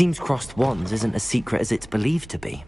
Seems crossed wands isn't as secret as it's believed to be.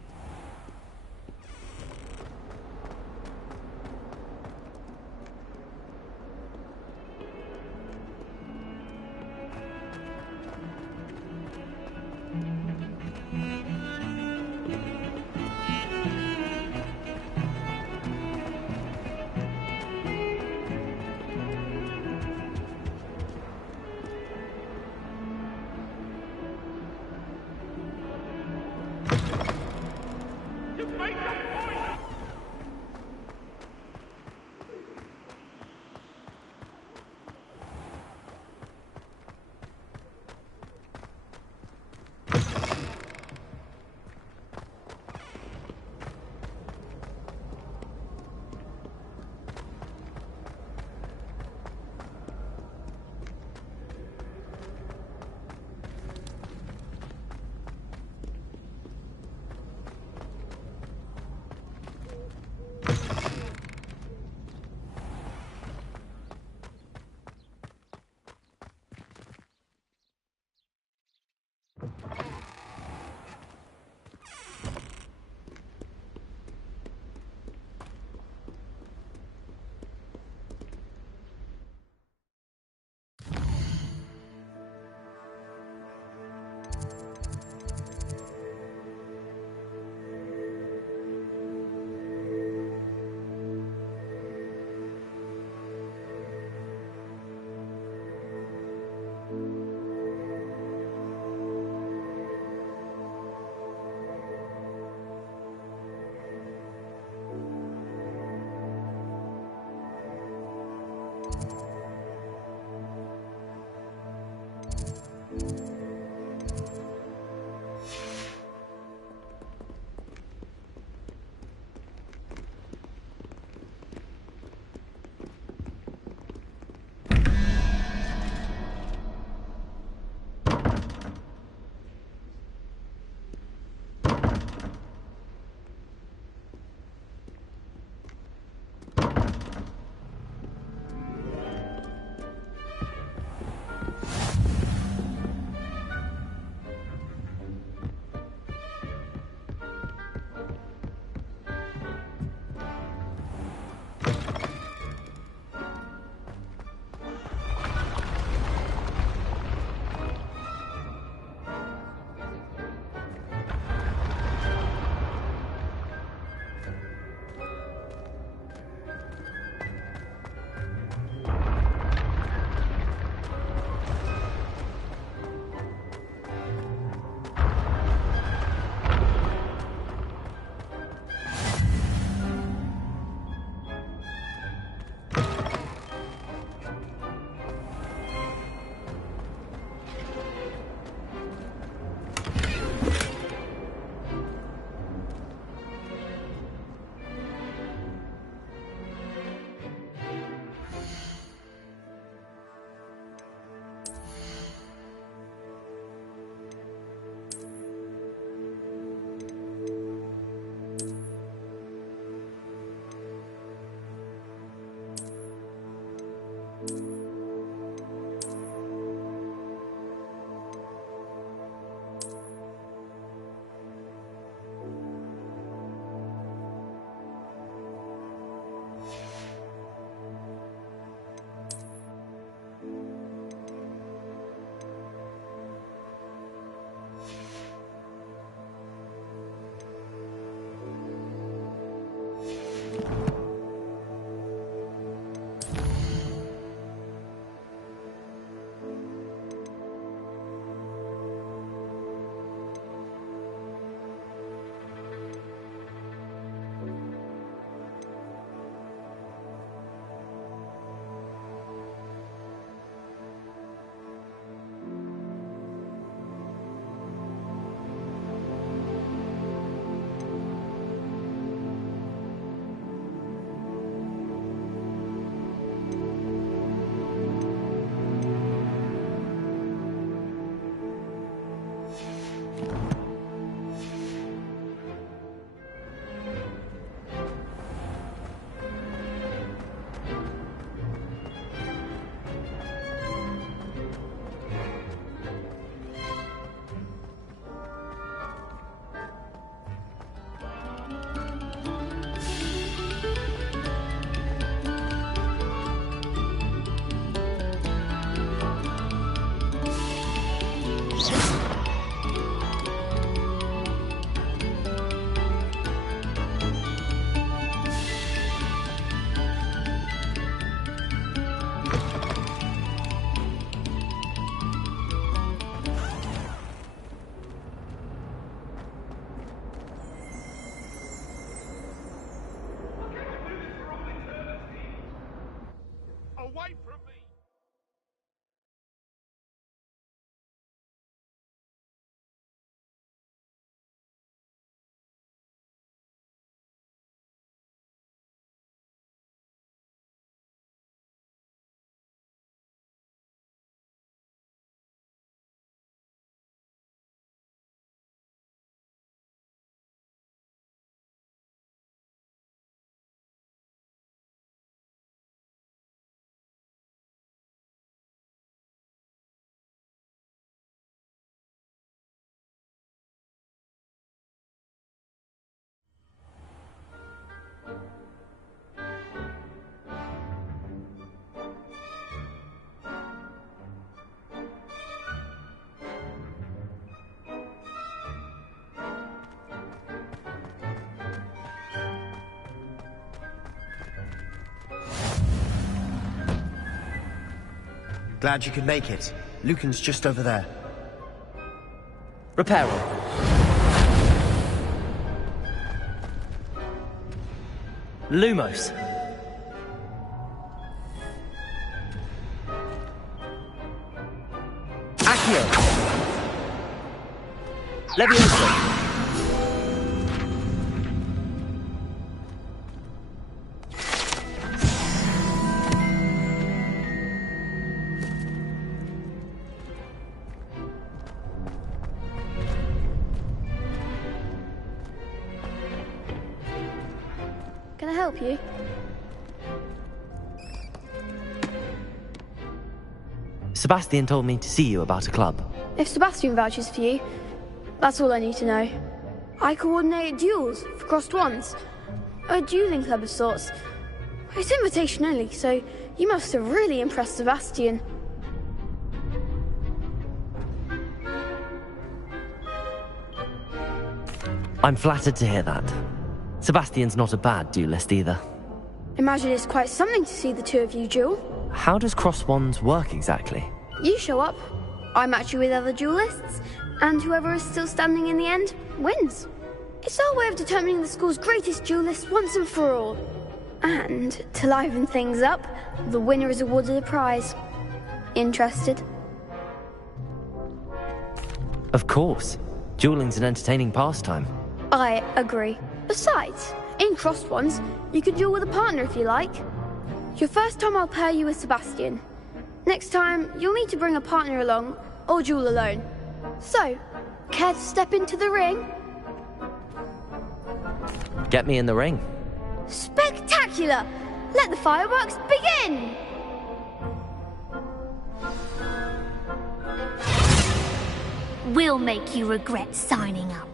Glad you could make it. Lucan's just over there. Repair. Lumos. Accio. Levioso. Can I help you? Sebastian told me to see you about a club. If Sebastian vouches for you, that's all I need to know. I coordinate duels for crossed wands. A dueling club of sorts. It's invitation only, so you must have really impressed Sebastian. I'm flattered to hear that. Sebastian's not a bad duelist either. Imagine it's quite something to see the two of you duel. How does cross wands work exactly? You show up, I match you with other duelists, and whoever is still standing in the end wins. It's our way of determining the school's greatest duelist once and for all. And to liven things up, the winner is awarded a prize. Interested? Of course. Dueling's an entertaining pastime. I agree. Besides, in crossed ones, you can duel with a partner if you like. Your first time I'll pair you with Sebastian. Next time, you'll need to bring a partner along, or duel alone. So, care to step into the ring? Get me in the ring. Spectacular! Let the fireworks begin! We'll make you regret signing up.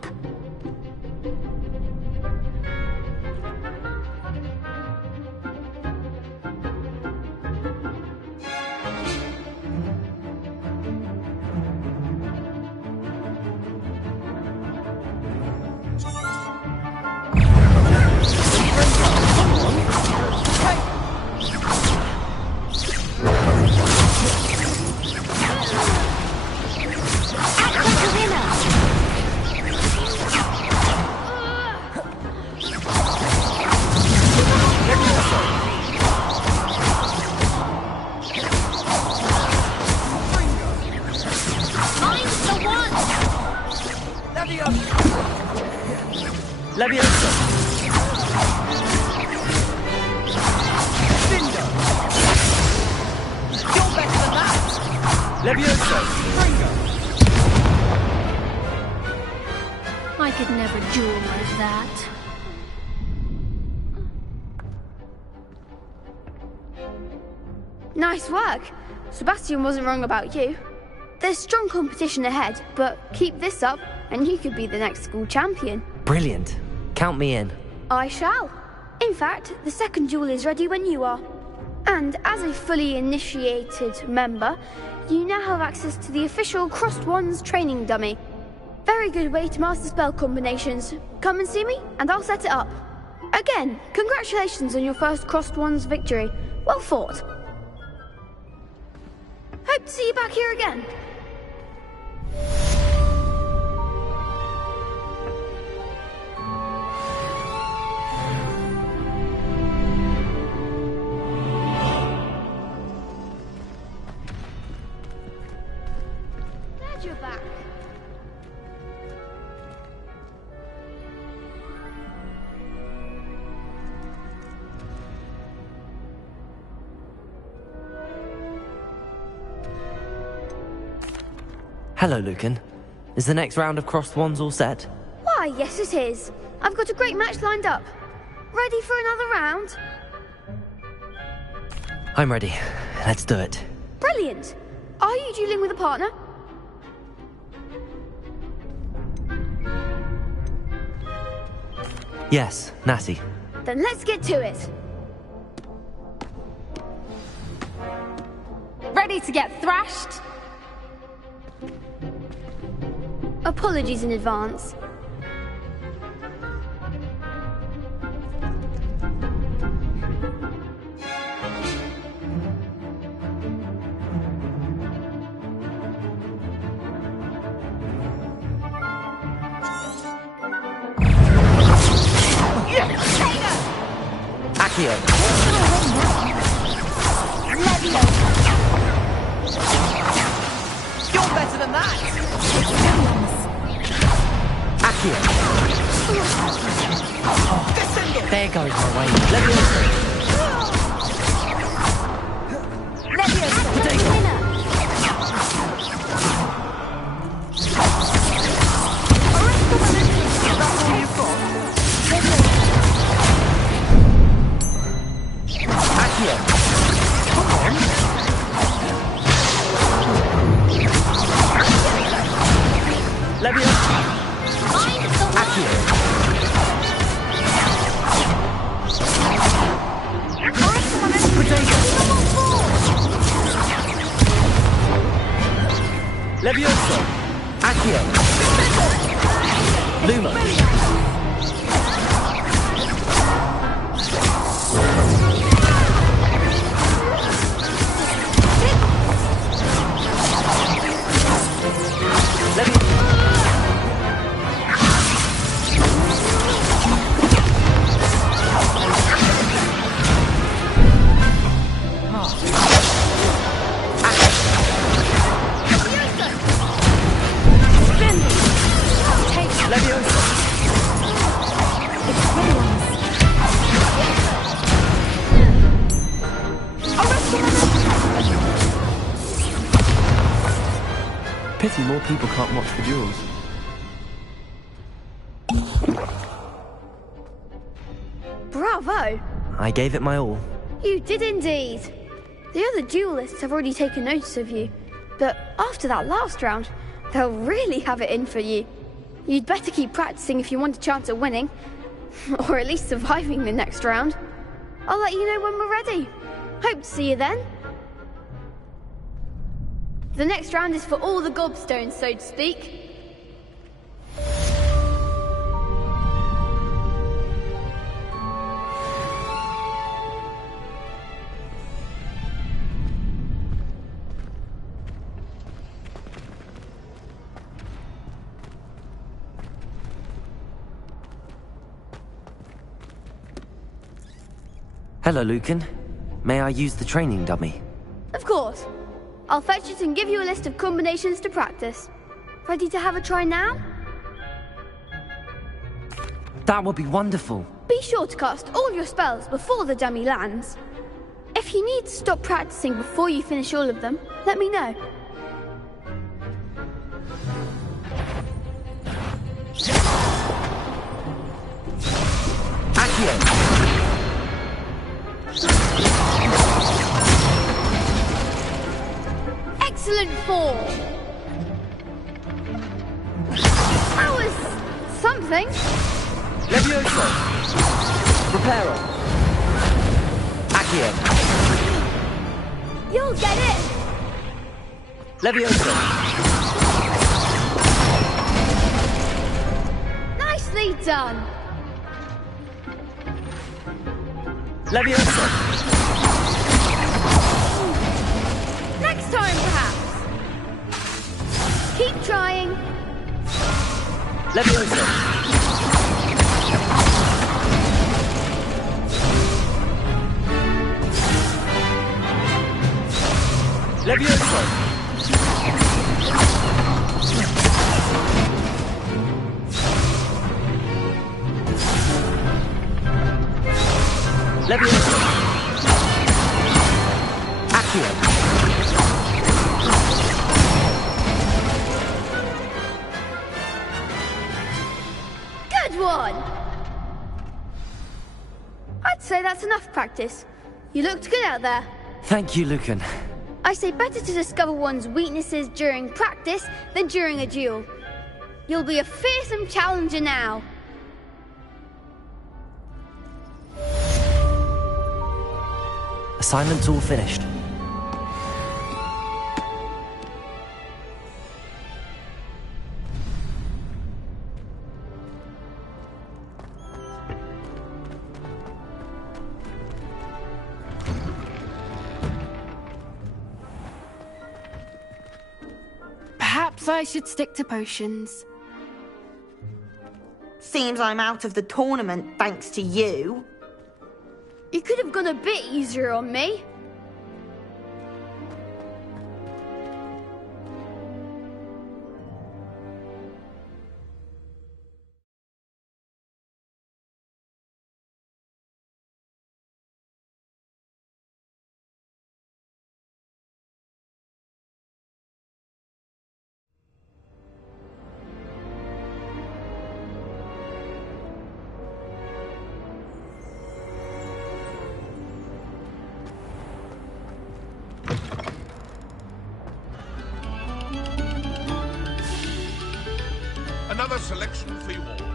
Levioso. Bingo. You're better than that. Levioso. Bingo. I could never duel like that. Nice work. Sebastian wasn't wrong about you. There's strong competition ahead, but keep this up and you could be the next school champion. Brilliant. Count me in. I shall. In fact, the second duel is ready when you are. And as a fully initiated member, you now have access to the official Crossed Wands training dummy. Very good way to master spell combinations. Come and see me, and I'll set it up. Again, congratulations on your first Crossed Wands victory. Well fought. Hope to see you back here again. Glad you're back. Hello, Lucan. Is the next round of crossed wands all set? Why, yes it is. I've got a great match lined up. Ready for another round? I'm ready. Let's do it. Brilliant. Are you dueling with a partner? Yes, Natty. Then let's get to it. Ready to get thrashed? Apologies in advance. Accio. You're better than that! Accio. There goes my way. Leviosa. Potato. Accio. Come on. Leviosa. Accio. Potato. Leviosa. Accio. Luma. Pity more people can't watch the duels. Bravo! I gave it my all. You did indeed. The other duelists have already taken notice of you, but after that last round, they'll really have it in for you. You'd better keep practicing if you want a chance at winning, or at least surviving the next round. I'll let you know when we're ready. Hope to see you then. The next round is for all the gobstones, so to speak. Hello, Lucan. May I use the training dummy? Of course. I'll fetch it and give you a list of combinations to practice. Ready to have a try now? That would be wonderful. Be sure to cast all your spells before the dummy lands. If you need to stop practicing before you finish all of them, let me know. Accio. Excellent form. That was something. Leviosa. Reparo. Accio. You'll get it. Leviosa. Nicely done. Leviosa. Next time, perhaps. Keep trying. Leviosa. Leviosa. Leviosa. Accio. Good one. I'd say that's enough practice. You looked good out there. Thank you, Lucan. I say better to discover one's weaknesses during practice than during a duel. You'll be a fearsome challenger now. Assignment's all finished. Perhaps I should stick to potions. Seems I'm out of the tournament thanks to you. You could have gone a bit easier on me. Another selection for you all.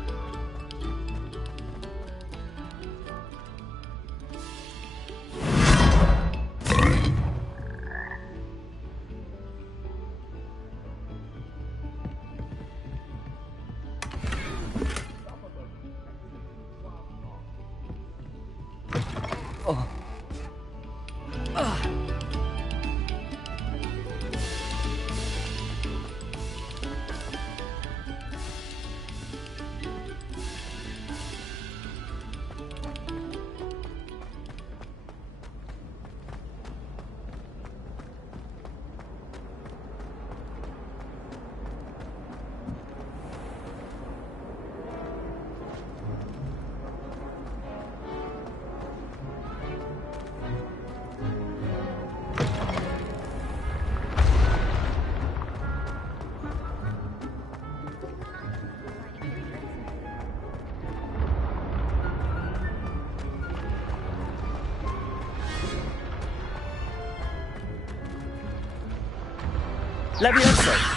Levioso!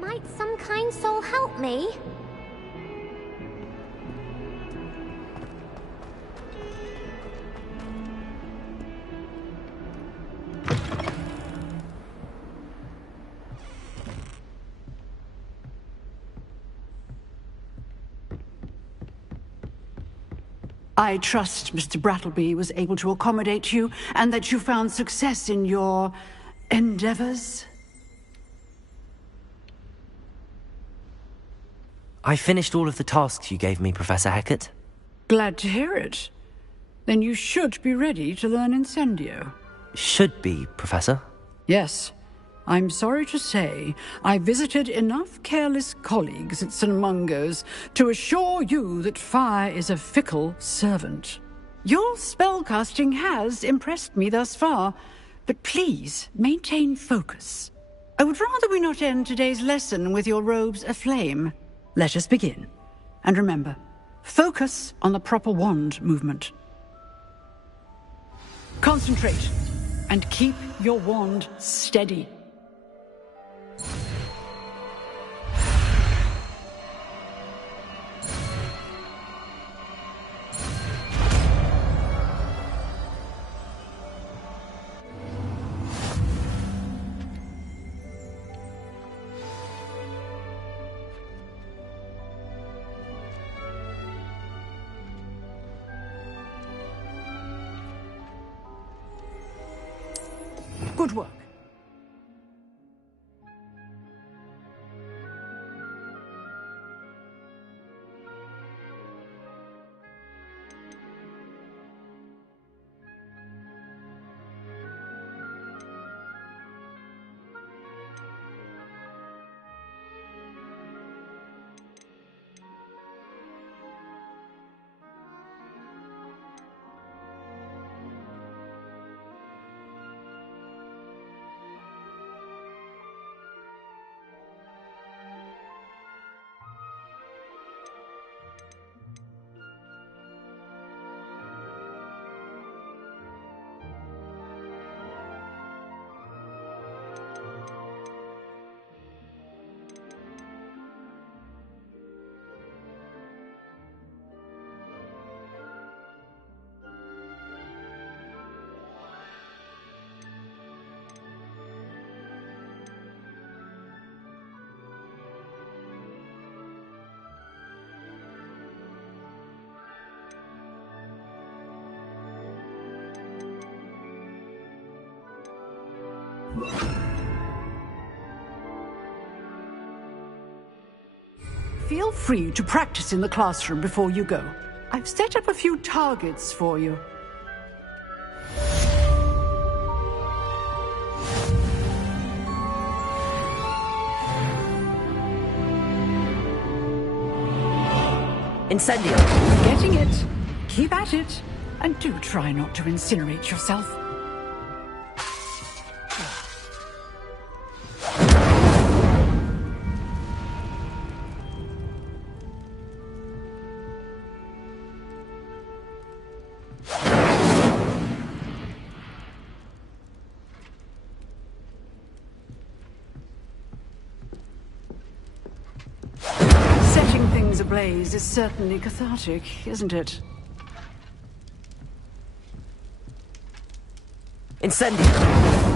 Might some kind soul help me? I trust Mr. Brattleby was able to accommodate you, and that you found success in your endeavors. I finished all of the tasks you gave me, Professor Hecat. Glad to hear it. Then you should be ready to learn Incendio. Should be, Professor. Yes. I'm sorry to say, I visited enough careless colleagues at St. Mungo's to assure you that fire is a fickle servant. Your spellcasting has impressed me thus far, but please maintain focus. I would rather we not end today's lesson with your robes aflame. Let us begin. And remember, focus on the proper wand movement. Concentrate, and keep your wand steady. Good work. Feel free to practice in the classroom before you go. I've set up a few targets for you. Incendio! Getting it. Keep at it. And do try not to incinerate yourself. Setting things ablaze is certainly cathartic, isn't it? Incendio!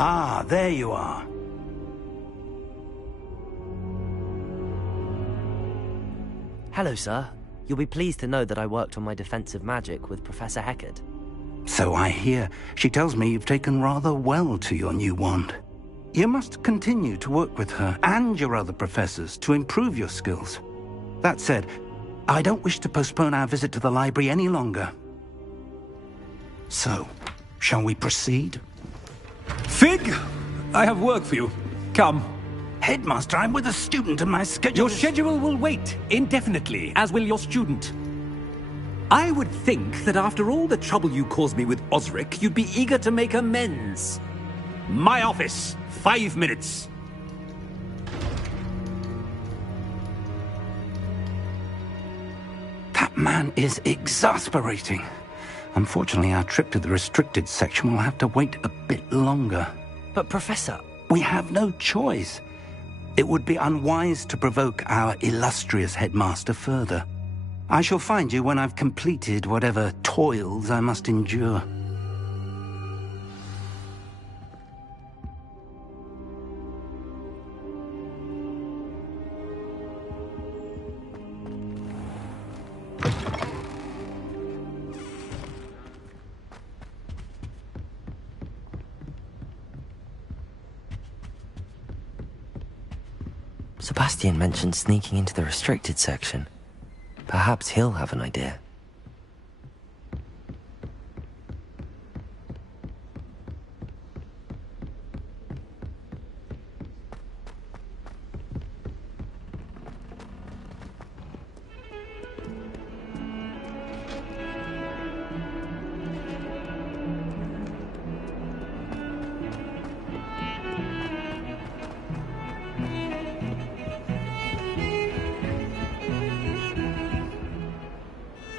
Ah, there you are. Hello, sir. You'll be pleased to know that I worked on my defensive magic with Professor Heckard. So I hear. She tells me you've taken rather well to your new wand. You must continue to work with her and your other professors to improve your skills. That said, I don't wish to postpone our visit to the library any longer. So, shall we proceed? Fig! I have work for you. Come. Headmaster, I'm with a student and my schedule Your schedule will wait indefinitely, as will your student. I would think that after all the trouble you caused me with Osric, you'd be eager to make amends. My office, 5 minutes. That man is exasperating. Unfortunately, our trip to the restricted section will have to wait a bit longer. But Professor... We have no choice. It would be unwise to provoke our illustrious headmaster further. I shall find you when I've completed whatever toils I must endure. Sebastian mentioned sneaking into the restricted section. Perhaps he'll have an idea.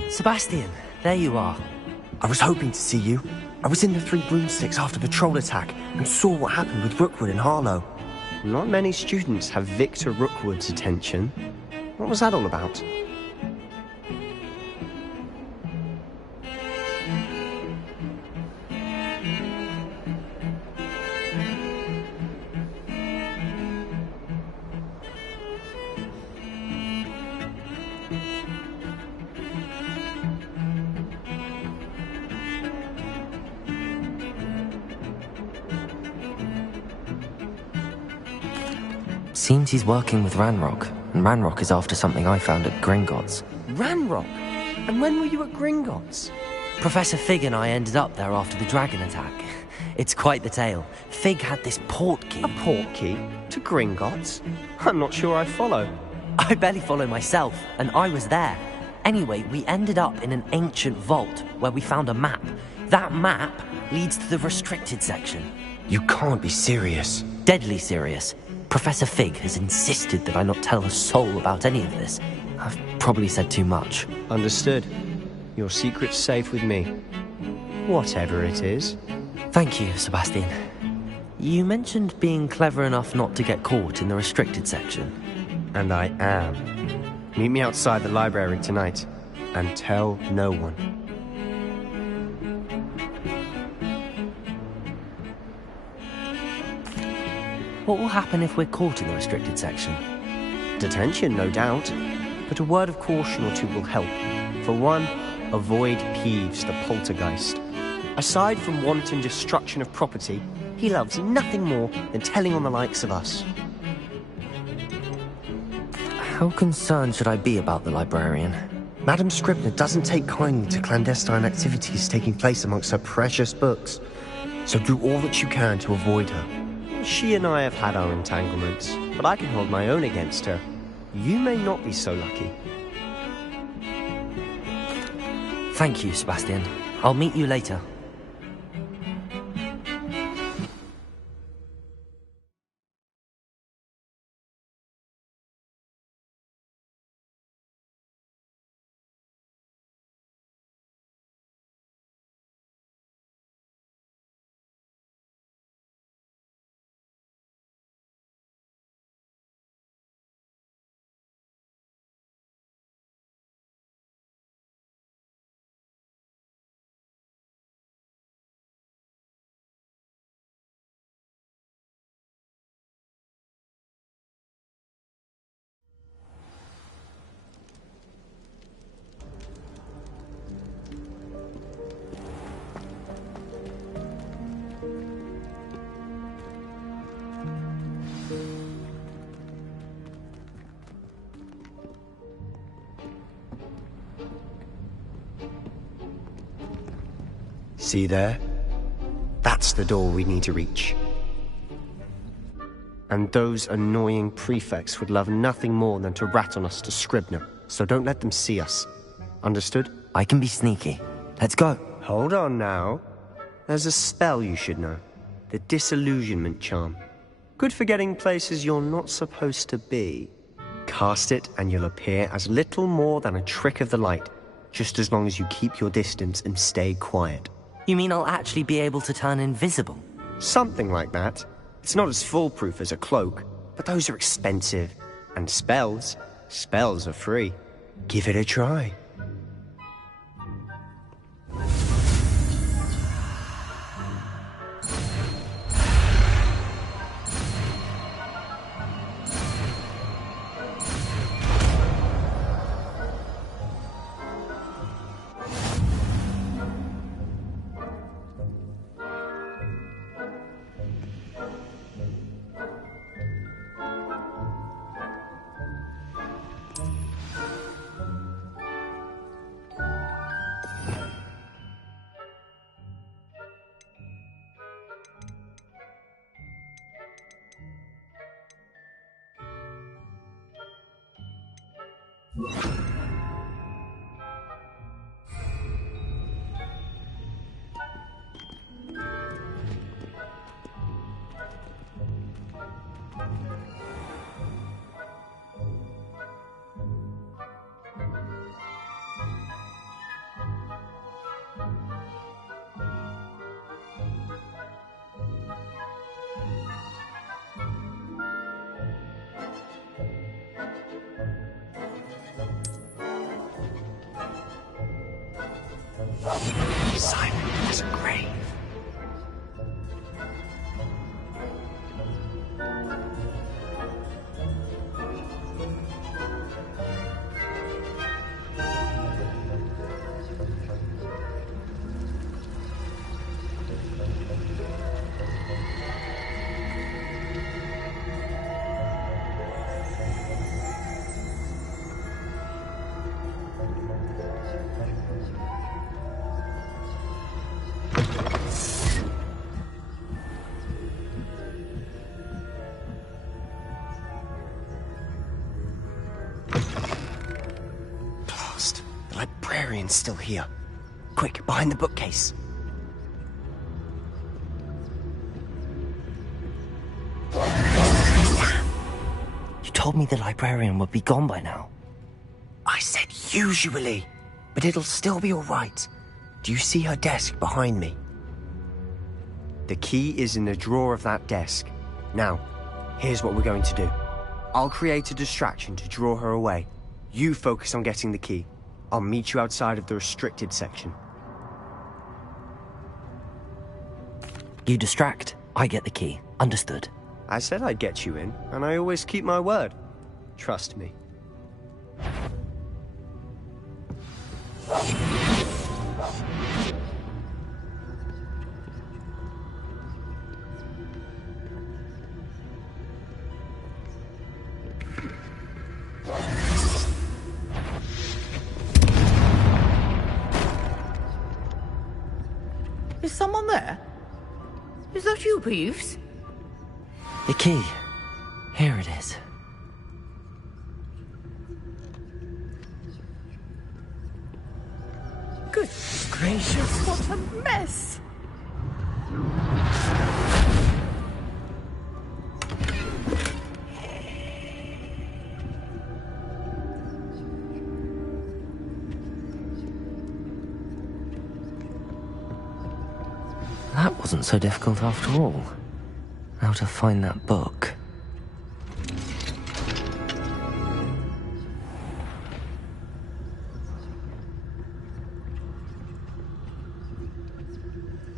Sebastian, there you are. I was hoping to see you. I was in the Three Broomsticks after patrol attack and saw what happened with Rookwood and Harlow. Not many students have Victor Rookwood's attention. What was that all about? Seems he's working with Ranrock, and Ranrock is after something I found at Gringotts. Ranrock? And when were you at Gringotts? Professor Fig and I ended up there after the dragon attack. It's quite the tale. Fig had this port key. A port key? To Gringotts? I'm not sure I follow. I barely follow myself, and I was there. Anyway, we ended up in an ancient vault where we found a map. That map leads to the restricted section. You can't be serious. Deadly serious. Professor Fig has insisted that I not tell a soul about any of this. I've probably said too much. Understood. Your secret's safe with me. Whatever it is. Thank you, Sebastian. You mentioned being clever enough not to get caught in the restricted section. And I am. Meet me outside the library tonight, and tell no one. What will happen if we're caught in the restricted section? Detention, no doubt. But a word of caution or two will help. For one, avoid Peeves, the poltergeist. Aside from wanton destruction of property, he loves nothing more than telling on the likes of us. How concerned should I be about the librarian? Madam Scribner doesn't take kindly to clandestine activities taking place amongst her precious books. So do all that you can to avoid her. She and I have had our entanglements, but I can hold my own against her. You may not be so lucky. Thank you, Sebastian. I'll meet you later. See there? That's the door we need to reach. And those annoying prefects would love nothing more than to rat on us to Scribner, so don't let them see us. Understood? I can be sneaky. Let's go. Hold on now. There's a spell you should know. The Disillusionment Charm. Good for getting places you're not supposed to be. Cast it and you'll appear as little more than a trick of the light, just as long as you keep your distance and stay quiet. You mean I'll actually be able to turn invisible? Something like that. It's not as foolproof as a cloak, but those are expensive. And spells are free. Give it a try. Simon has a grave. Librarian's still here. Quick, behind the bookcase. You told me the librarian would be gone by now. I said usually, but it'll still be all right. Do you see her desk behind me? The key is in the drawer of that desk. Now, here's what we're going to do. I'll create a distraction to draw her away. You focus on getting the key. I'll meet you outside of the restricted section. You distract, I get the key. Understood. I said I'd get you in, and I always keep my word. Trust me. Is someone there? Is that you, Peeves? The key. Here it is. Good gracious, what a mess! That wasn't so difficult after all. How to find that book.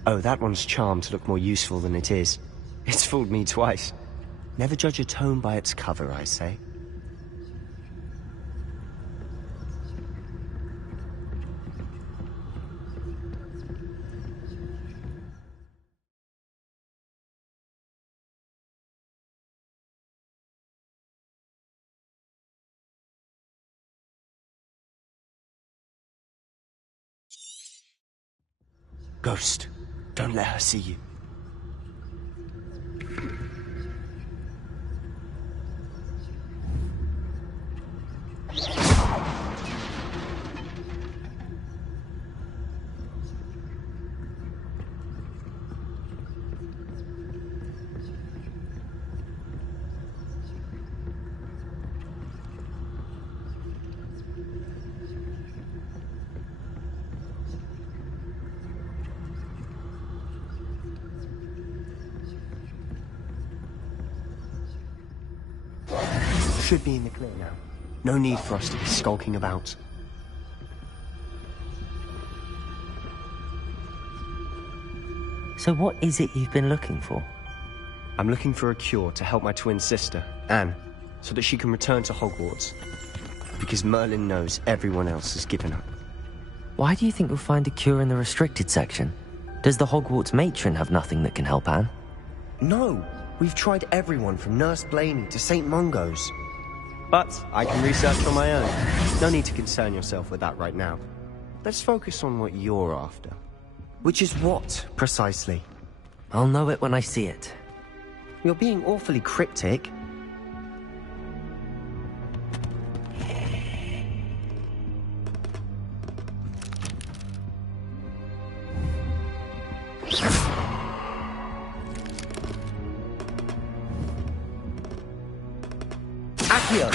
Oh, that one's charmed to look more useful than it is. It's fooled me twice. Never judge a tome by its cover, I say. Ghost, don't let her see you. Should be in the clear now. No need for us to be skulking about. So what is it you've been looking for? I'm looking for a cure to help my twin sister, Anne, so that she can return to Hogwarts. Because Merlin knows everyone else has given up. Why do you think you'll find a cure in the restricted section? Does the Hogwarts matron have nothing that can help Anne? No, we've tried everyone from Nurse Blaney to St. Mungo's. But I can research on my own. No need to concern yourself with that right now. Let's focus on what you're after. Which is what, precisely? I'll know it when I see it. You're being awfully cryptic. Accio!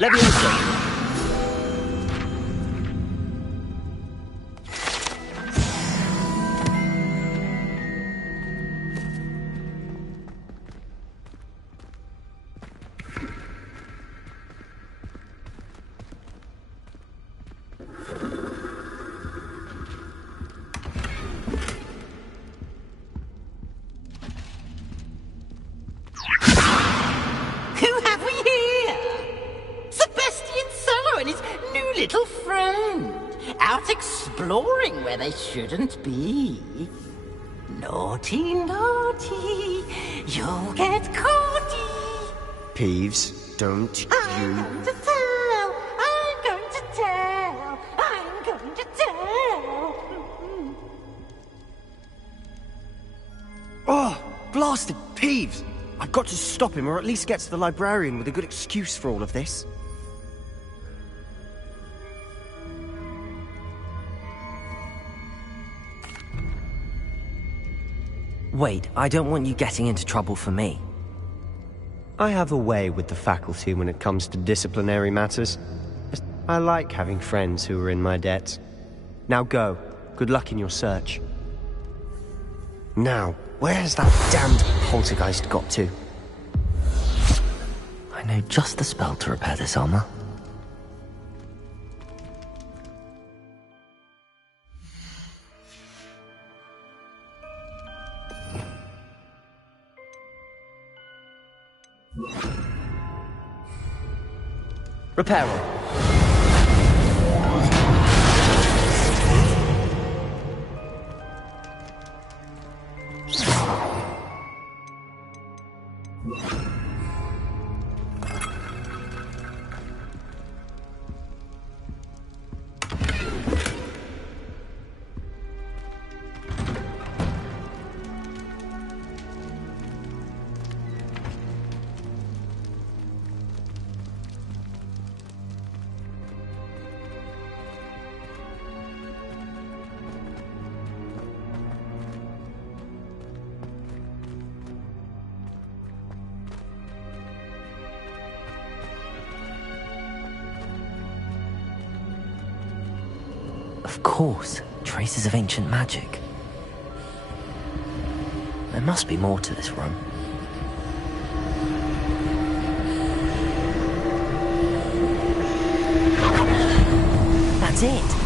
Leviosa! Exploring where they shouldn't be. Naughty, naughty, you'll get caughty. Peeves, don't you... I'm going to tell, I'm going to tell, I'm going to tell. Oh, blasted Peeves! I've got to stop him, or at least get to the librarian with a good excuse for all of this. Wait, I don't want you getting into trouble for me. I have a way with the faculty when it comes to disciplinary matters. I like having friends who are in my debt. Now go. Good luck in your search. Now, where has that damned poltergeist got to? I know just the spell to repair this armor. Reparo. Of course, traces of ancient magic. There must be more to this room. That's it!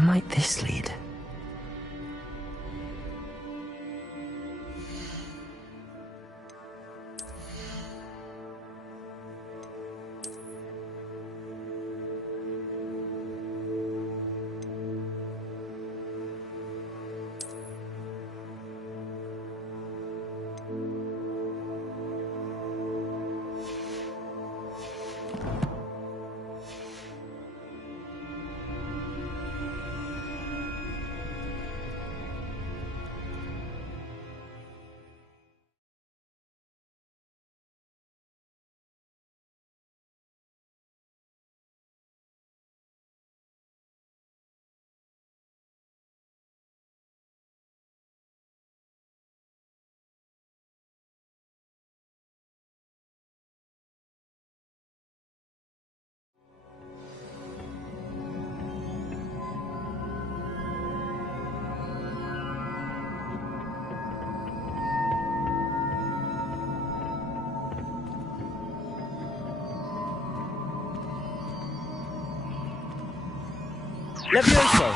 Where might this lead? Levioso!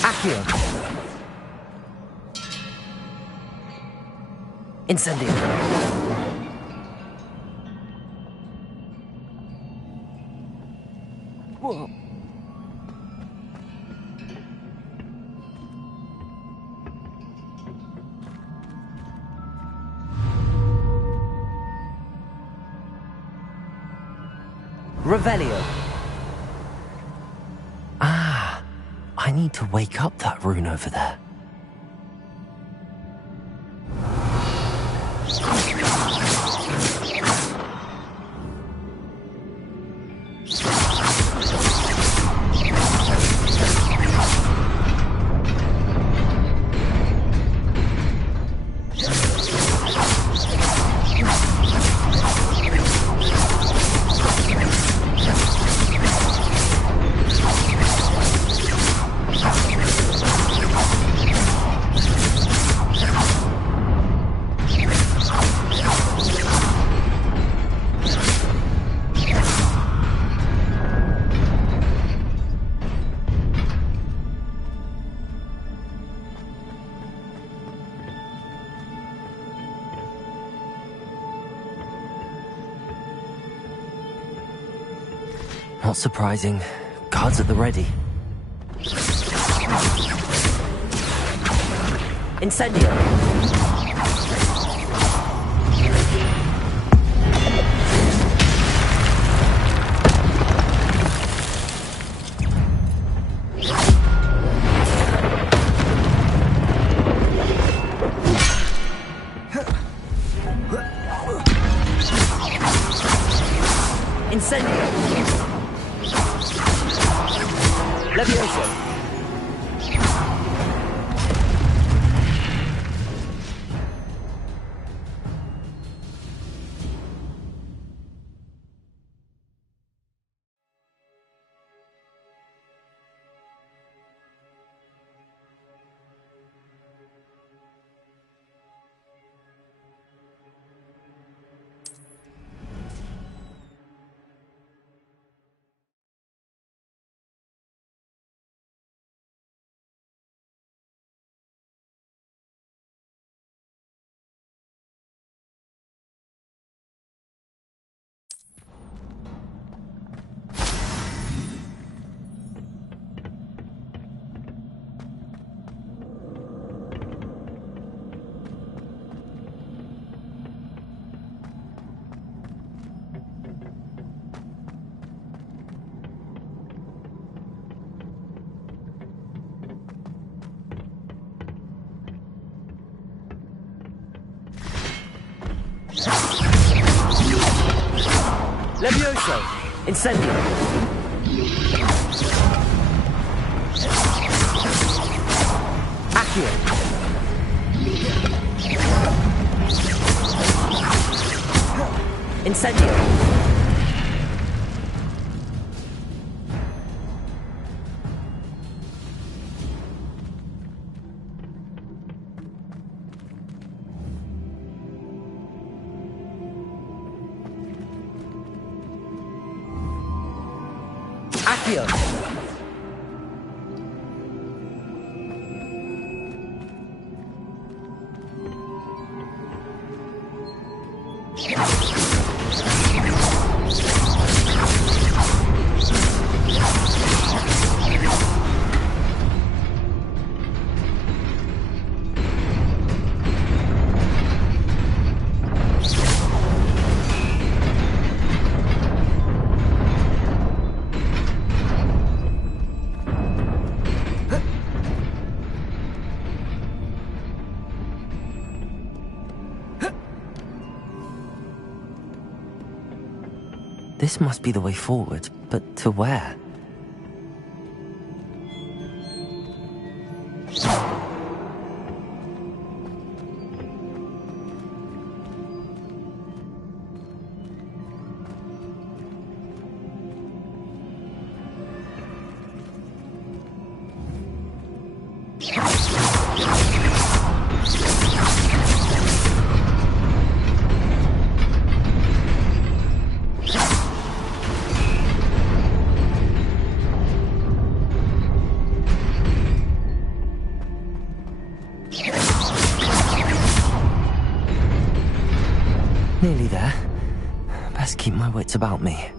Accio! Incendio! Whoa. Revelio. Ah, I need to wake up that rune over there. Not surprising. Guards at the ready. Incendio! Incendio! Levioso! Levioso! Incendio! Accio! Incendio! Accio! This must be the way forward, but to where? Nearly there. Best keep my wits about me.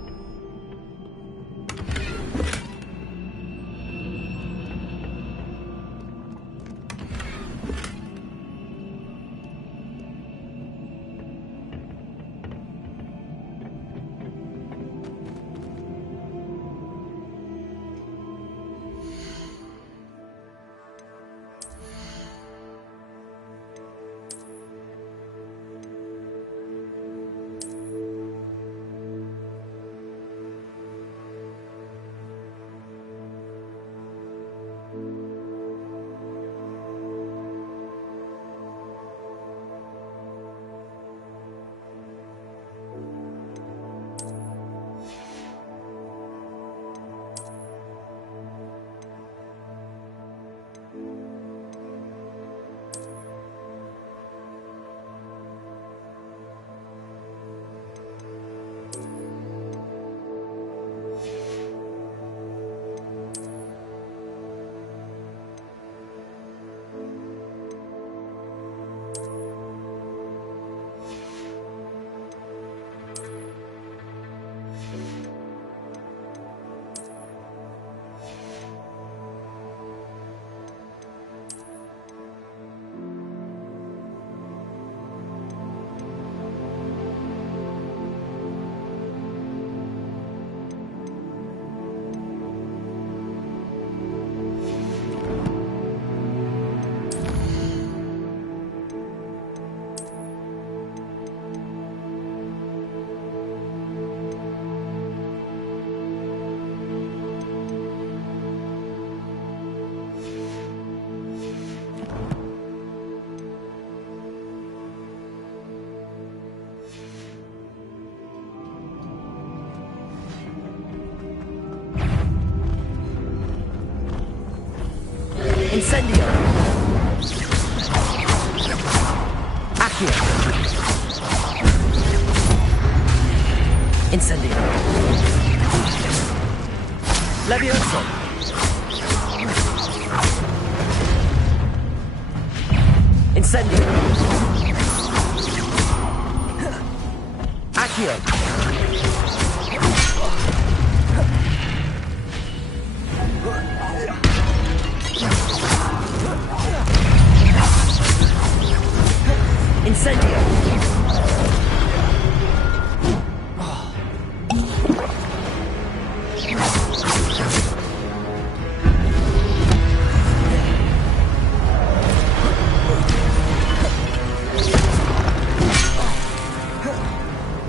Incendio! Accio! Incendio! Levioso! Incendio! Accio! Incendio!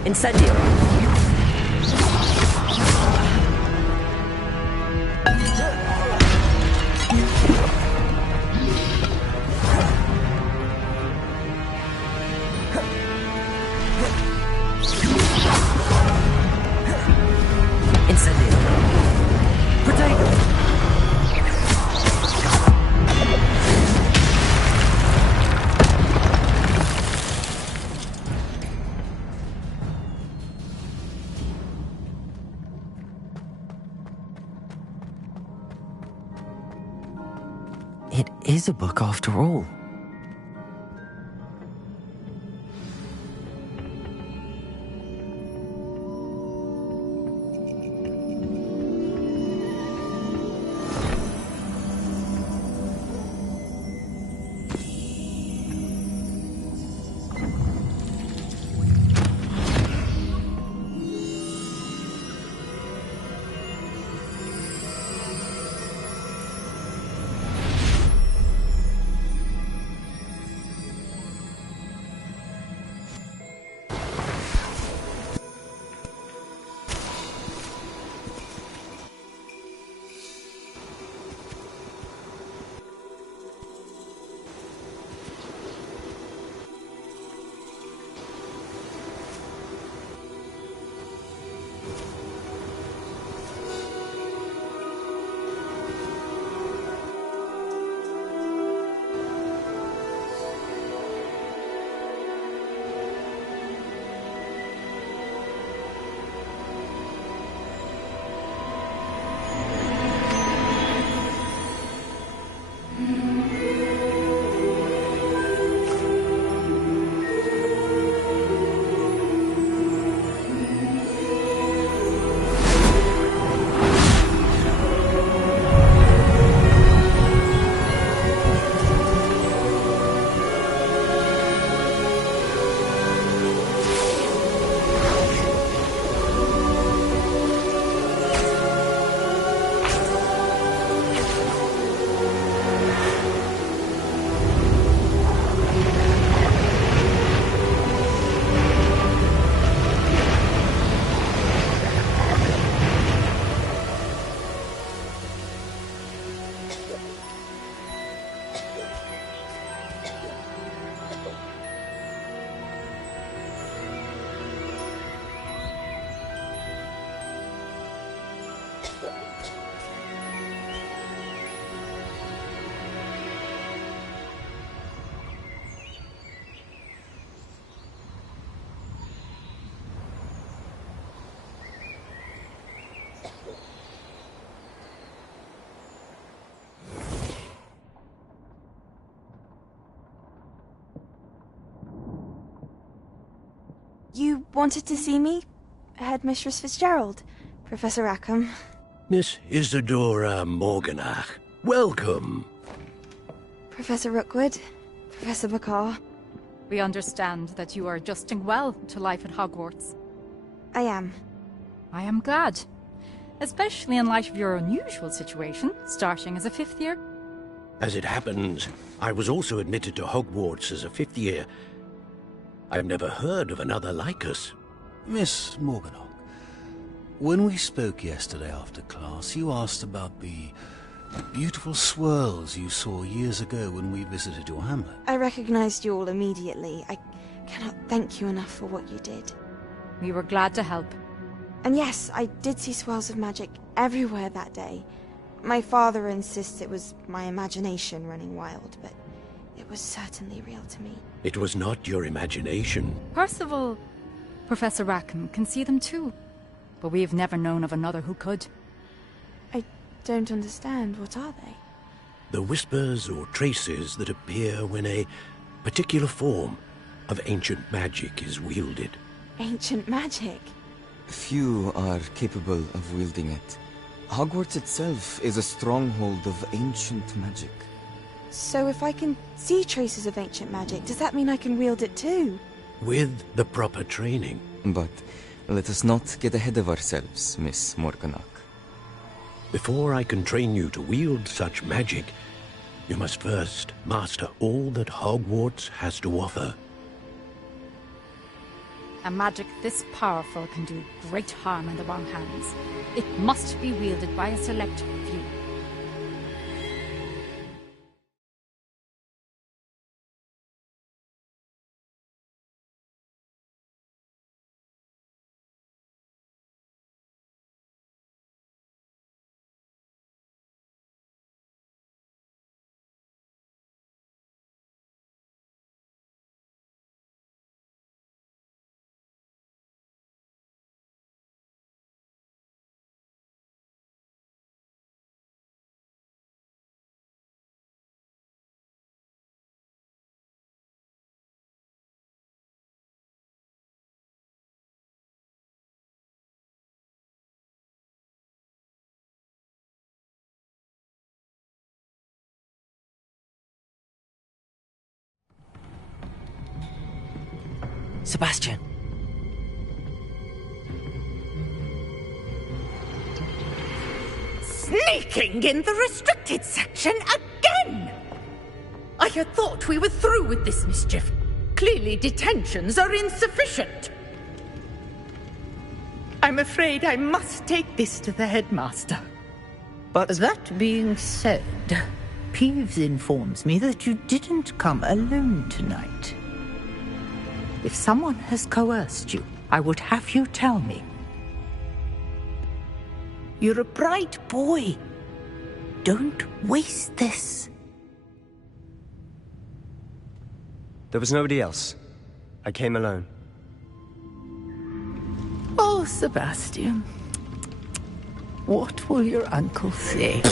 Incendio! is a book after all. You wanted to see me? Headmistress Fitzgerald? Professor Rackham? Miss Isadora Morganach, welcome. Professor Rookwood? Professor McCaw? We understand that you are adjusting well to life at Hogwarts. I am. I am glad. Especially in light of your unusual situation, starting as a 5th year. As it happens, I was also admitted to Hogwarts as a 5th year. I've never heard of another like us. Miss Morganach, when we spoke yesterday after class, you asked about the beautiful swirls you saw years ago when we visited your hamlet. I recognized you all immediately. I cannot thank you enough for what you did. We were glad to help. And yes, I did see swirls of magic everywhere that day. My father insists it was my imagination running wild, but it was certainly real to me. It was not your imagination. Percival, Professor Rackham can see them too. But we have never known of another who could. I don't understand. What are they? The whispers or traces that appear when a particular form of ancient magic is wielded. Ancient magic? Few are capable of wielding it. Hogwarts itself is a stronghold of ancient magic. So if I can see traces of ancient magic, does that mean I can wield it too? With the proper training. But let us not get ahead of ourselves, Miss Morganach. Before I can train you to wield such magic, you must first master all that Hogwarts has to offer. A magic this powerful can do great harm in the wrong hands. It must be wielded by a select few. Sebastian. Sneaking in the restricted section again! I had thought we were through with this mischief. Clearly detentions are insufficient. I'm afraid I must take this to the headmaster. But that being said, Peeves informs me that you didn't come alone tonight. If someone has coerced you, I would have you tell me. You're a bright boy. Don't waste this. There was nobody else. I came alone. Oh, Sebastian. What will your uncle say?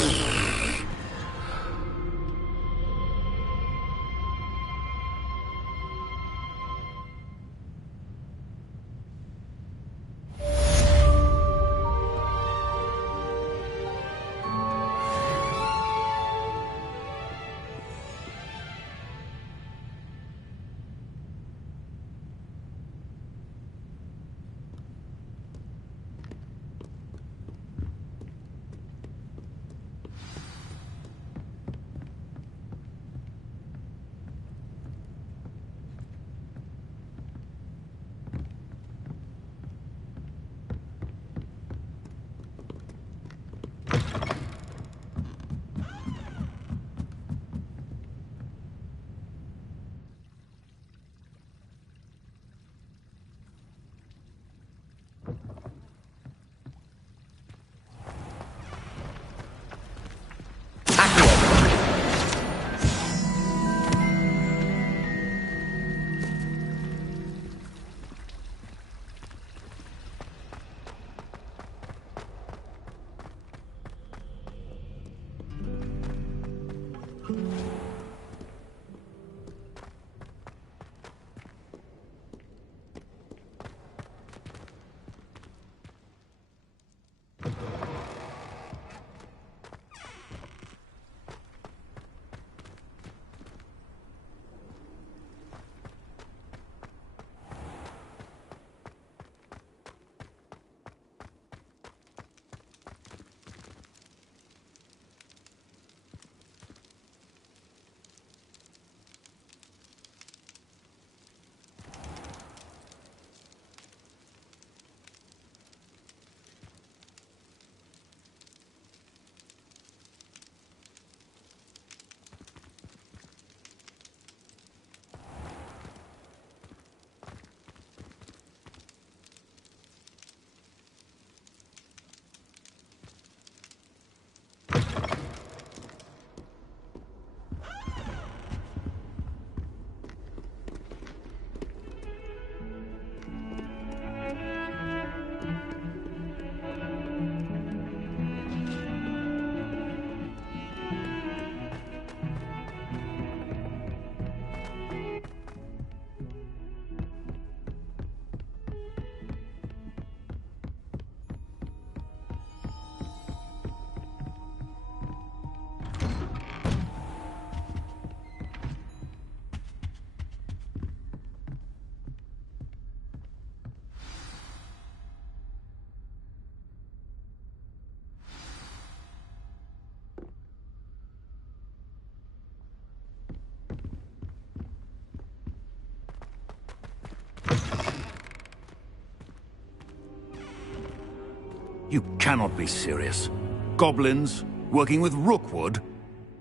You cannot be serious. Goblins working with Rookwood?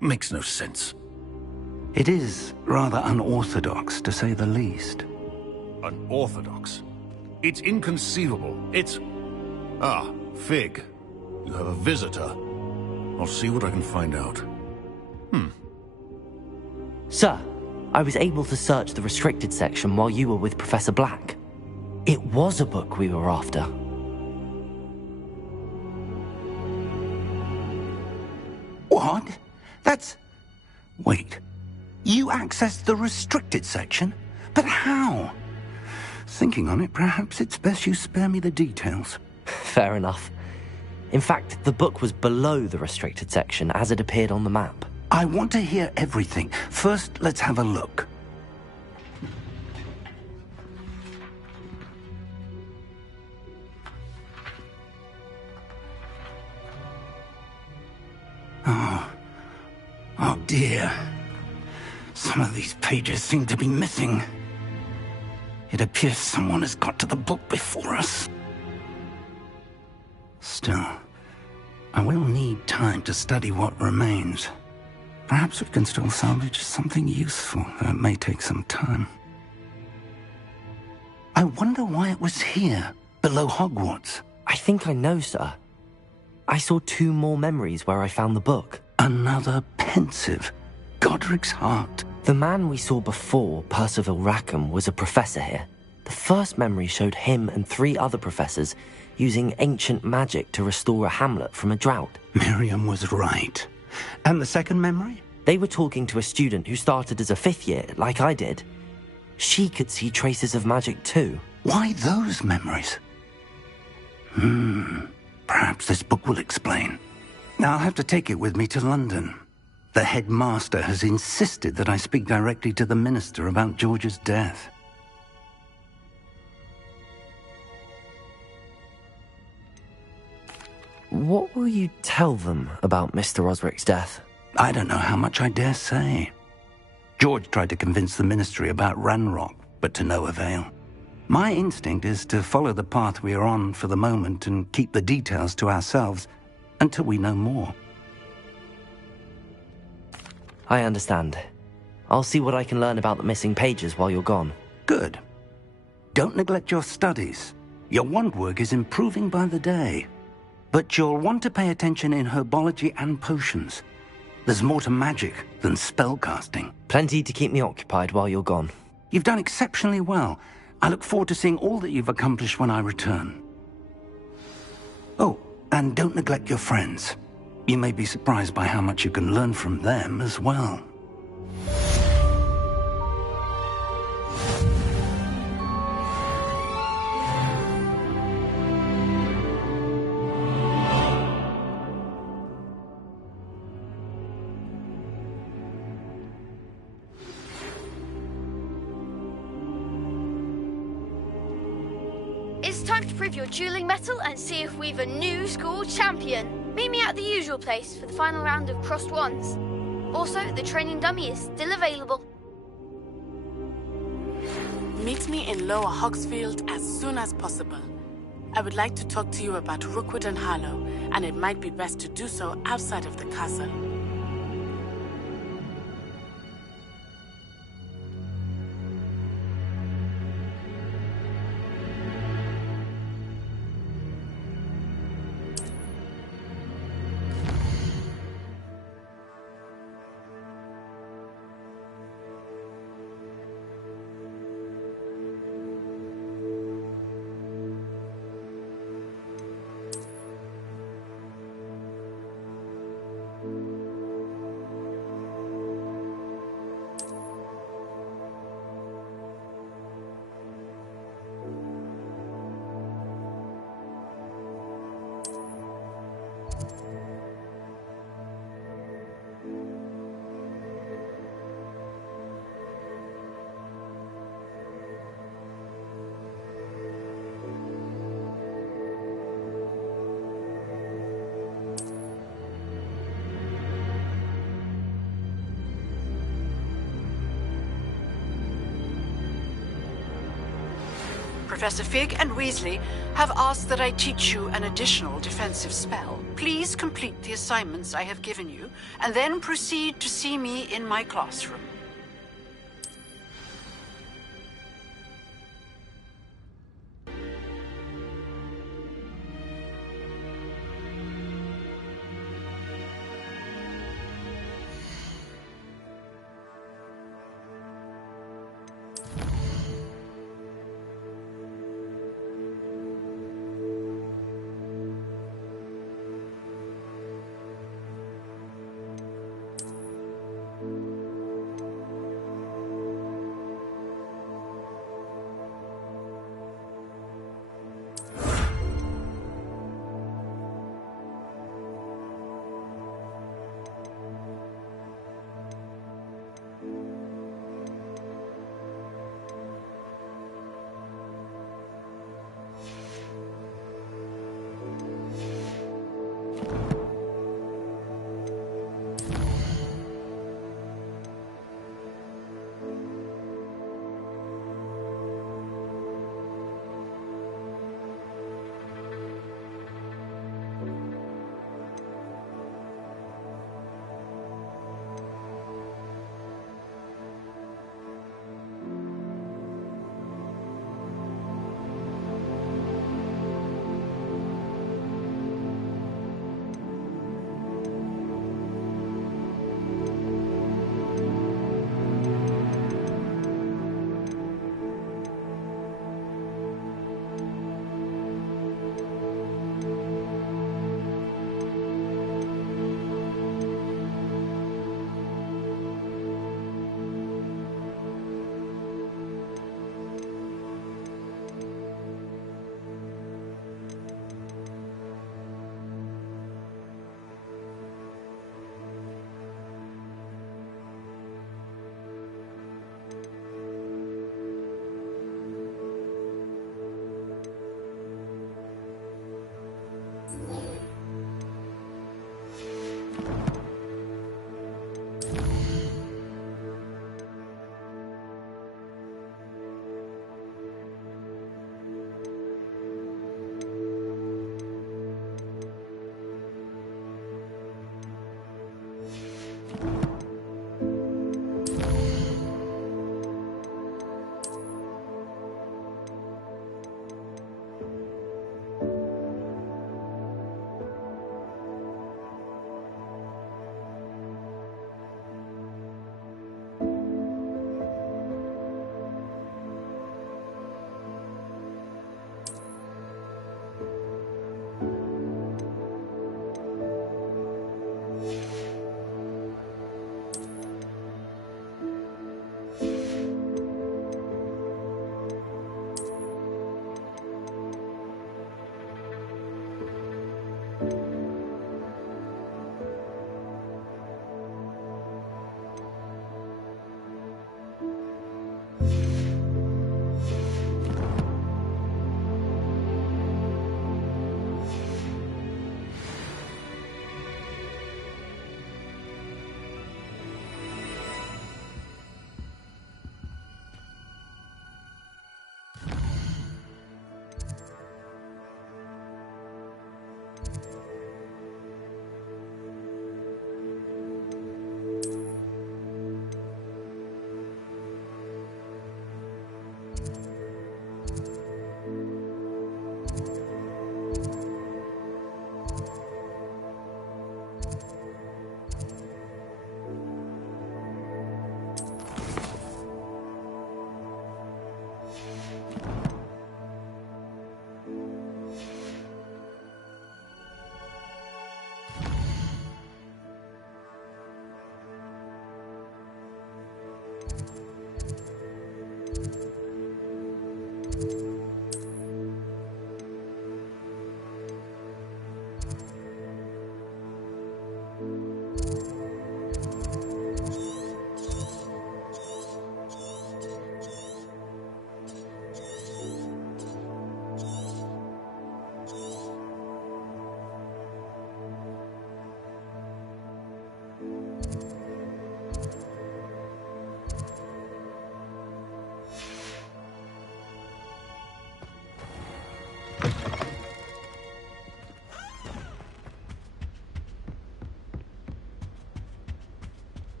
Makes no sense. It is rather unorthodox, to say the least. Unorthodox? It's inconceivable. It's... Ah, Fig. You have a visitor. I'll see what I can find out. Sir, I was able to search the restricted section while you were with Professor Black. It was a book we were after. What? That's... Wait. You accessed the restricted section? But how? Thinking on it, perhaps it's best you spare me the details. Fair enough. In fact, the book was below the restricted section as it appeared on the map. I want to hear everything. First, let's have a look. dear. Some of these pages seem to be missing. It appears someone has got to the book before us. Still, I will need time to study what remains. Perhaps we can still salvage something useful, though it may take some time. I wonder why it was here, below Hogwarts. I think I know, sir. I saw 2 more memories where I found the book. Another pensive. Godric's heart. The man we saw before, Percival Rackham, was a professor here. The first memory showed him and 3 other professors using ancient magic to restore a hamlet from a drought. Miriam was right. And the second memory? They were talking to a student who started as a 5th year, like I did. She could see traces of magic too. Why those memories? Perhaps this book will explain. I'll have to take it with me to London. The headmaster has insisted that I speak directly to the minister about George's death. What will you tell them about Mr. Osric's death? I don't know how much I dare say. George tried to convince the ministry about Ranrock, but to no avail. My instinct is to follow the path we are on for the moment and keep the details to ourselves until we know more. I understand. I'll see what I can learn about the missing pages while you're gone. Good. Don't neglect your studies. Your wand work is improving by the day. But you'll want to pay attention in herbology and potions. There's more to magic than spellcasting. Plenty to keep me occupied while you're gone. You've done exceptionally well. I look forward to seeing all that you've accomplished when I return. Oh, and don't neglect your friends. You may be surprised by how much you can learn from them as well. It's time to prove your dueling mettle and see if we've a new school champion. Meet me at the usual place for the final round of crossed wands. Also, the training dummy is still available. Meet me in Lower Hogsfield as soon as possible. I would like to talk to you about Rookwood and Harlow, and it might be best to do so outside of the castle. Professor Fig and Weasley have asked that I teach you an additional defensive spell. Please complete the assignments I have given you, and then proceed to see me in my classroom.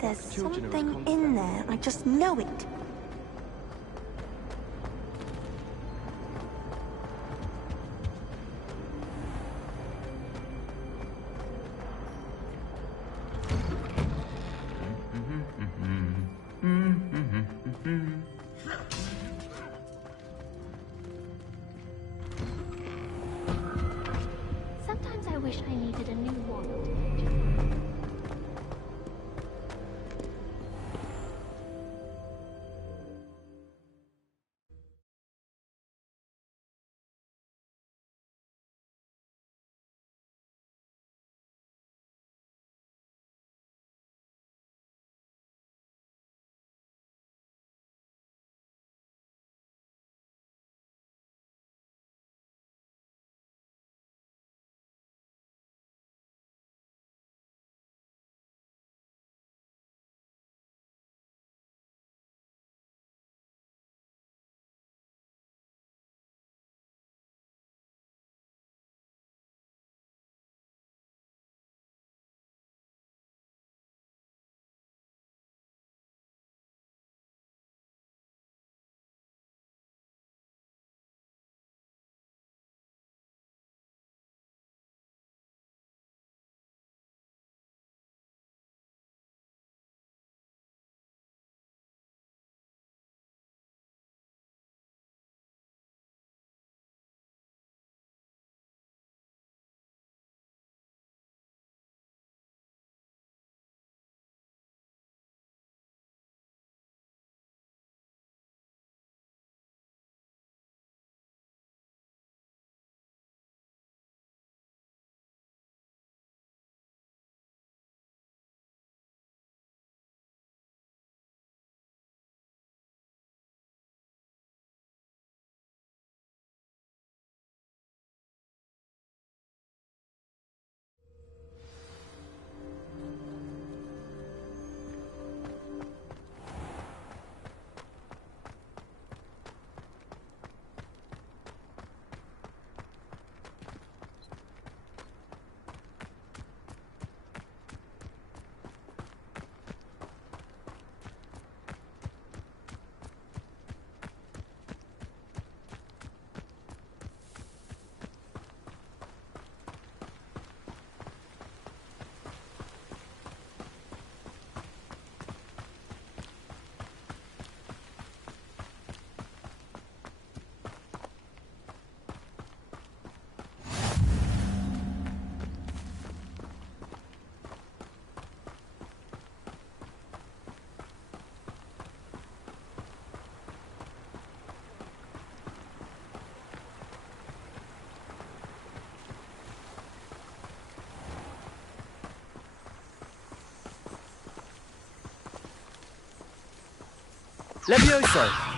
There's something in there. I just know it. Sometimes I wish I needed a new wand. Levioso!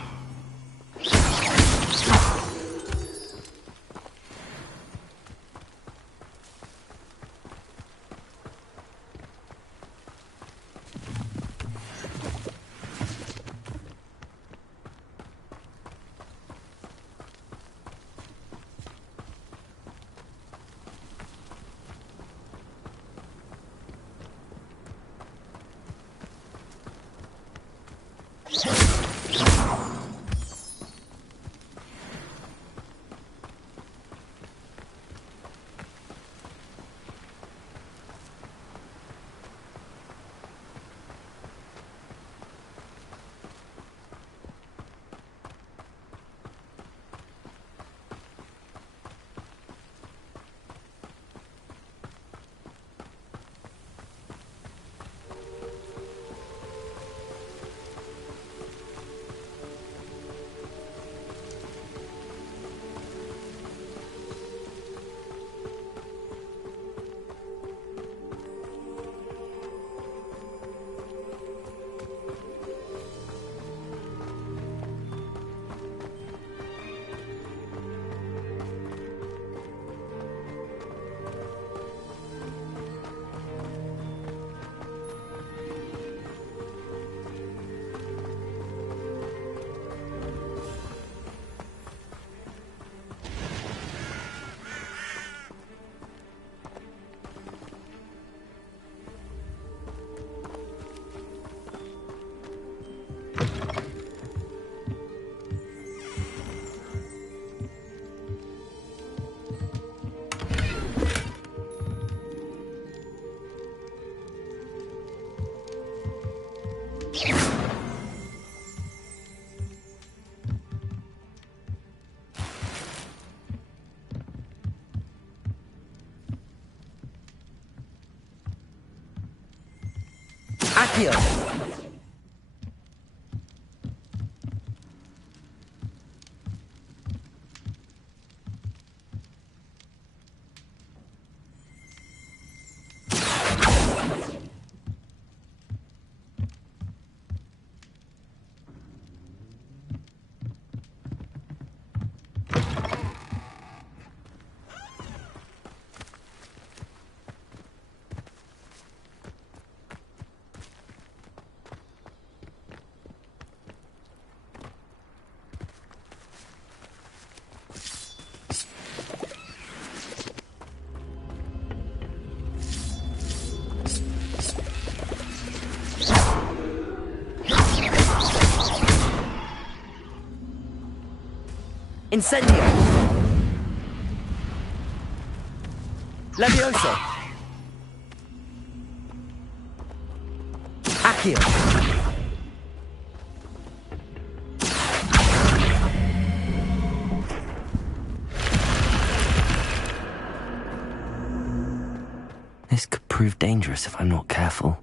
Accio! Incendio! Levioso! Accio! This could prove dangerous if I'm not careful.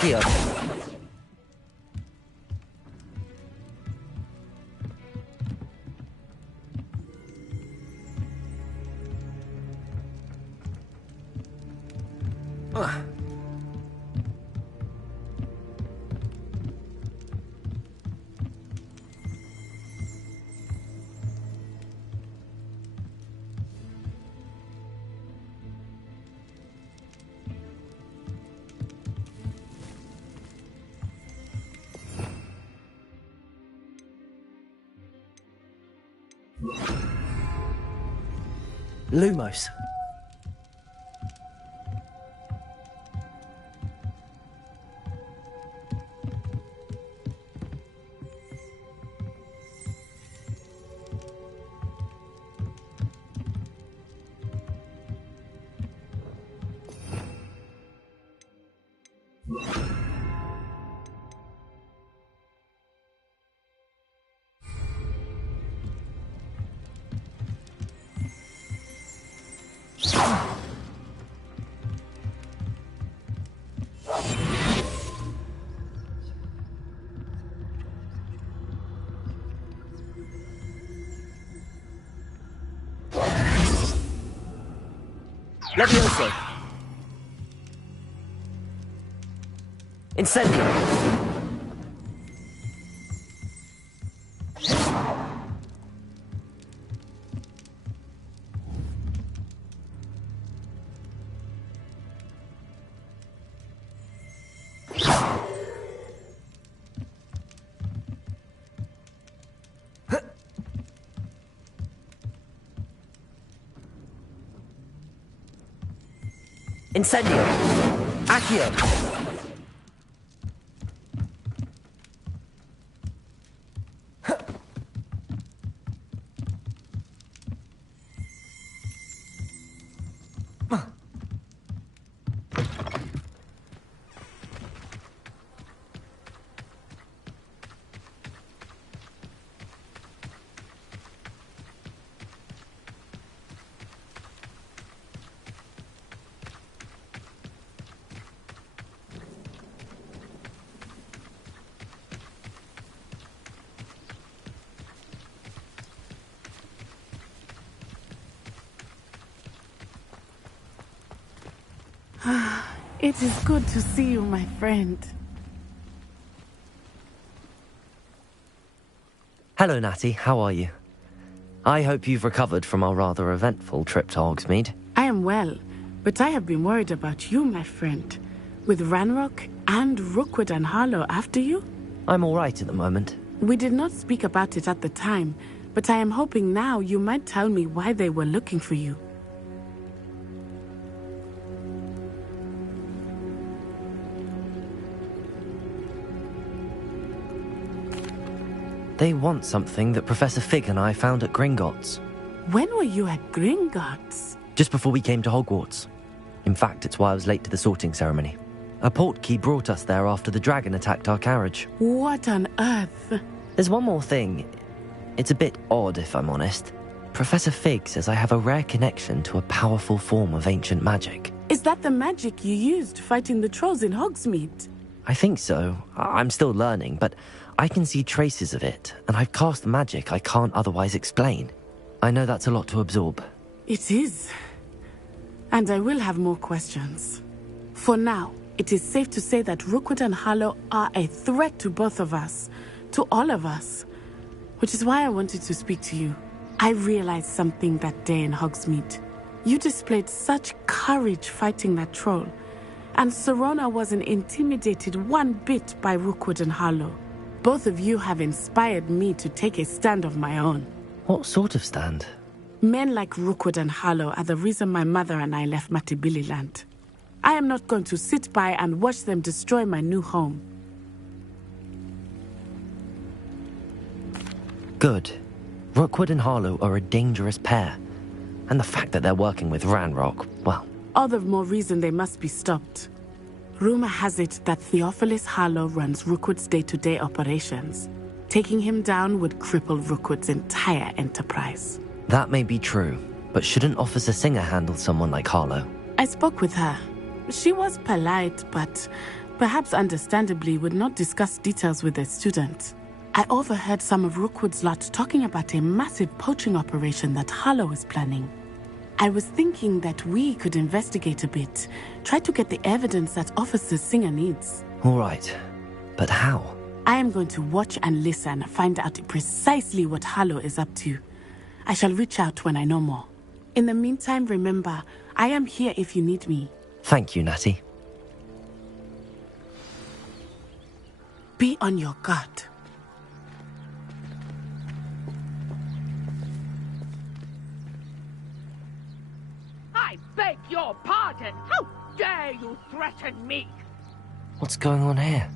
Accio. Lumos. Levioso. Incendio. Incendio. Accio. It is good to see you, my friend. Hello, Natty. How are you? I hope you've recovered from our rather eventful trip to Hogsmeade. I am well, but I have been worried about you, my friend. With Ranrock and Rookwood and Harlow after you? I'm all right at the moment. We did not speak about it at the time, but I am hoping now you might tell me why they were looking for you. They want something that Professor Fig and I found at Gringotts. When were you at Gringotts? Just before we came to Hogwarts. In fact, it's why I was late to the sorting ceremony. A portkey brought us there after the dragon attacked our carriage. What on earth? There's one more thing. It's a bit odd, if I'm honest. Professor Fig says I have a rare connection to a powerful form of ancient magic. Is that the magic you used fighting the trolls in Hogsmeade? I think so. I'm still learning, but I can see traces of it, and I've cast magic I can't otherwise explain. I know that's a lot to absorb. It is. And I will have more questions. For now, it is safe to say that Rookwood and Harlow are a threat to both of us, to all of us. Which is why I wanted to speak to you. I realized something that day in Hogsmeade. You displayed such courage fighting that troll, and Serona wasn't intimidated one bit by Rookwood and Harlow. Both of you have inspired me to take a stand of my own. What sort of stand? Men like Rookwood and Harlow are the reason my mother and I left Matibili-land. I am not going to sit by and watch them destroy my new home. Good. Rookwood and Harlow are a dangerous pair. And the fact that they're working with Ranrock, well... All the more reason they must be stopped. Rumor has it that Theophilus Harlow runs Rookwood's day-to-day operations. Taking him down would cripple Rookwood's entire enterprise. That may be true, but shouldn't Officer Singer handle someone like Harlow? I spoke with her. She was polite, but perhaps understandably would not discuss details with a student. I overheard some of Rookwood's lot talking about a massive poaching operation that Harlow is planning. I was thinking that we could investigate a bit, try to get the evidence that Officer Singer needs. All right, but how? I am going to watch and listen, find out precisely what Harlow is up to. I shall reach out when I know more. In the meantime, remember, I am here if you need me. Thank you, Natty. Be on your guard. I beg your pardon! How dare you threaten me? What's going on here?